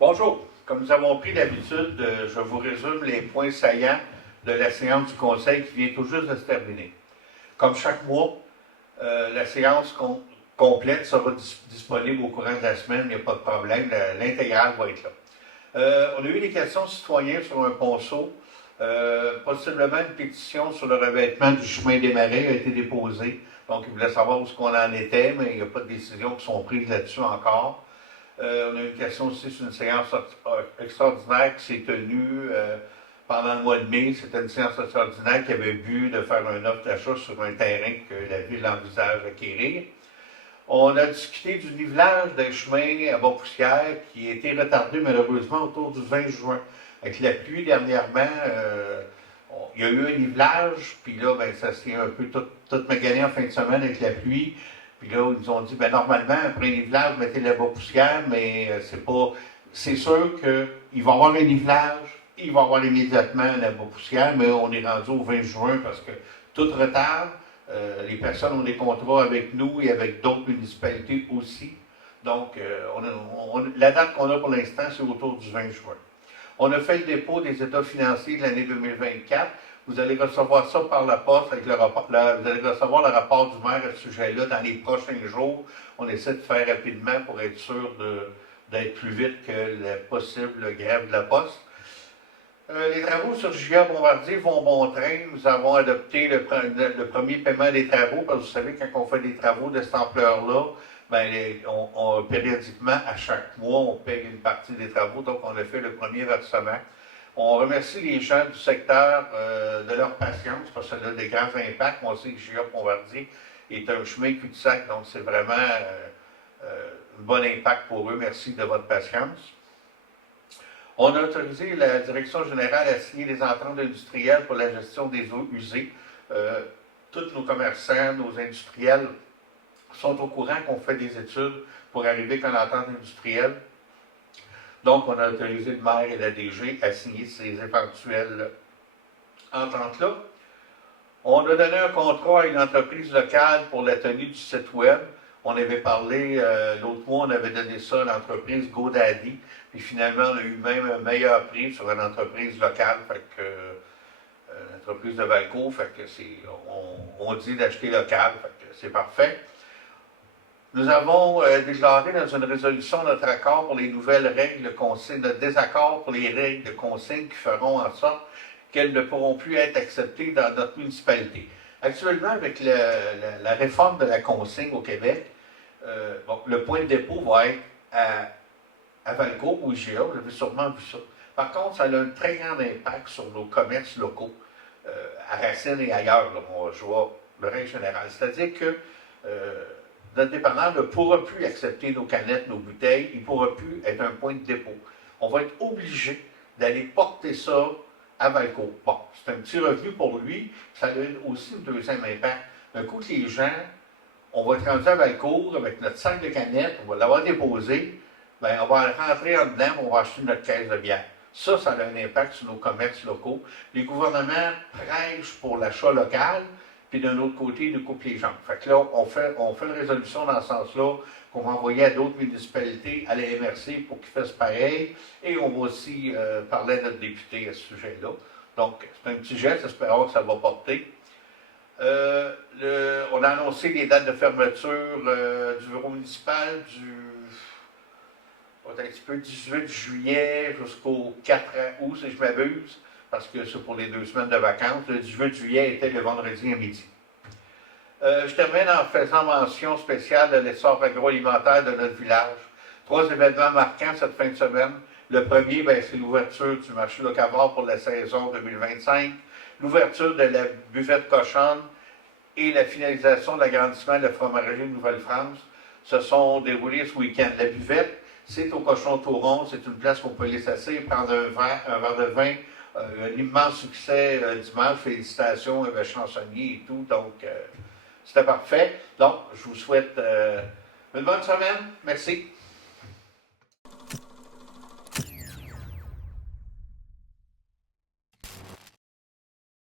Bonjour. Comme nous avons pris l'habitude, je vous résume les points saillants de la séance du Conseil qui vient tout juste de se terminer. Comme chaque mois, la séance complète sera disponible au courant de la semaine, il n'y a pas de problème, l'intégrale va être là. On a eu des questions citoyennes sur un ponceau. Possiblement une pétition sur le revêtement du chemin des Marais a été déposée. Donc, ils voulaient savoir où ce qu'on en était, mais il n'y a pas de décisions qui sont prises là-dessus encore. On a une question aussi sur une séance extraordinaire qui s'est tenue pendant le mois de mai. C'était une séance extraordinaire qui avait but de faire un offre d'achat sur un terrain que la ville envisage d'acquérir. On a discuté du nivelage des chemins à Bas-Poussière qui a été retardé malheureusement autour du 20 juin. Avec la pluie dernièrement, il y a eu un nivelage, puis là, ben, ça s'est un peu tout magané en fin de semaine avec la pluie. Puis là, ils nous ont dit, ben normalement, après un nivelage, mettez la Bas-Poussière, mais c'est pas. C'est sûr qu'il va y avoir un nivelage, il va y avoir immédiatement la Bas-Poussière, mais on est rendu au 20 juin parce que tout retard. Les personnes ont des contrats avec nous et avec d'autres municipalités aussi. Donc, la date qu'on a pour l'instant, c'est autour du 20 juin. On a fait le dépôt des états financiers de l'année 2024. Vous allez recevoir ça par la poste avec vous allez recevoir le rapport du maire à ce sujet-là dans les prochains jours. On essaie de faire rapidement pour être sûr d'être plus vite que la possible grève de la poste. Les travaux sur J.A. Bombardier vont bon train. Nous avons adopté le premier paiement des travaux, parce que vous savez, quand on fait des travaux de cette ampleur-là, ben, périodiquement, à chaque mois, on paye une partie des travaux, donc on a fait le premier versement. On remercie les gens du secteur de leur patience, parce que ça a des grands impacts. On sait que J.A. Bombardier est un chemin cul-de-sac, donc c'est vraiment un bon impact pour eux. Merci de votre patience. On a autorisé la Direction générale à signer les ententes industrielles pour la gestion des eaux usées. Tous nos commerçants, nos industriels sont au courant qu'on fait des études pour arriver qu'en entente industrielle. Donc, on a autorisé le maire et la DG à signer ces éventuelles ententes-là. On a donné un contrat à une entreprise locale pour la tenue du site web. On avait parlé, l'autre mois, on avait donné ça à l'entreprise GoDaddy, puis finalement, on a eu même un meilleur prix sur une entreprise locale, fait que, l'entreprise de Valco, fait que on dit d'acheter local, fait que c'est parfait. Nous avons déclaré dans une résolution notre accord pour les nouvelles règles de consigne, notre désaccord pour les règles de consigne qui feront en sorte qu'elles ne pourront plus être acceptées dans notre municipalité. Actuellement, avec la réforme de la consigne au Québec, le point de dépôt va être à Valco ou IGA, vous avez sûrement vu ça. Par contre, ça a un très grand impact sur nos commerces locaux, à Racine et ailleurs, là, je vois le règle général. C'est-à-dire que notre dépanneur ne pourra plus accepter nos canettes, nos bouteilles, il ne pourra plus être un point de dépôt. On va être obligé d'aller porter ça à Valco. Bon, c'est un petit revenu pour lui, ça a aussi un deuxième impact. Un coup que les gens, on va être rendu à Valcourt avec notre sac de canettes, on va l'avoir déposé, ben, on va rentrer en dedans, on va acheter notre caisse de bière. Ça a un impact sur nos commerces locaux. Les gouvernements prêchent pour l'achat local, puis d'un autre côté, ils nous coupent les jambes. Fait que là, on fait une résolution dans ce sens-là, qu'on va envoyer à d'autres municipalités, à la MRC pour qu'ils fassent pareil, et on va aussi parler à notre député à ce sujet-là. Donc, c'est un petit geste, espérons que ça va porter. On a annoncé les dates de fermeture du bureau municipal un petit peu 18 juillet jusqu'au 4 août, si je m'abuse, parce que c'est pour les 2 semaines de vacances. Le 18 juillet était le vendredi à midi. Je termine en faisant mention spéciale de l'essor agroalimentaire de notre village. 3 événements marquants cette fin de semaine. Le premier, c'est l'ouverture du marché locavore pour la saison 2025, l'ouverture de la buvette cochonne et la finalisation de l'agrandissement de la fromagerie de Nouvelle-France se sont déroulés ce week-end. La buvette, c'est au Cochon Touron, c'est une place qu'on peut aller s'asseoir, prendre un verre de vin, un immense succès dimanche, félicitations, un chansonnier et tout, donc c'était parfait. Donc, je vous souhaite une bonne semaine, merci.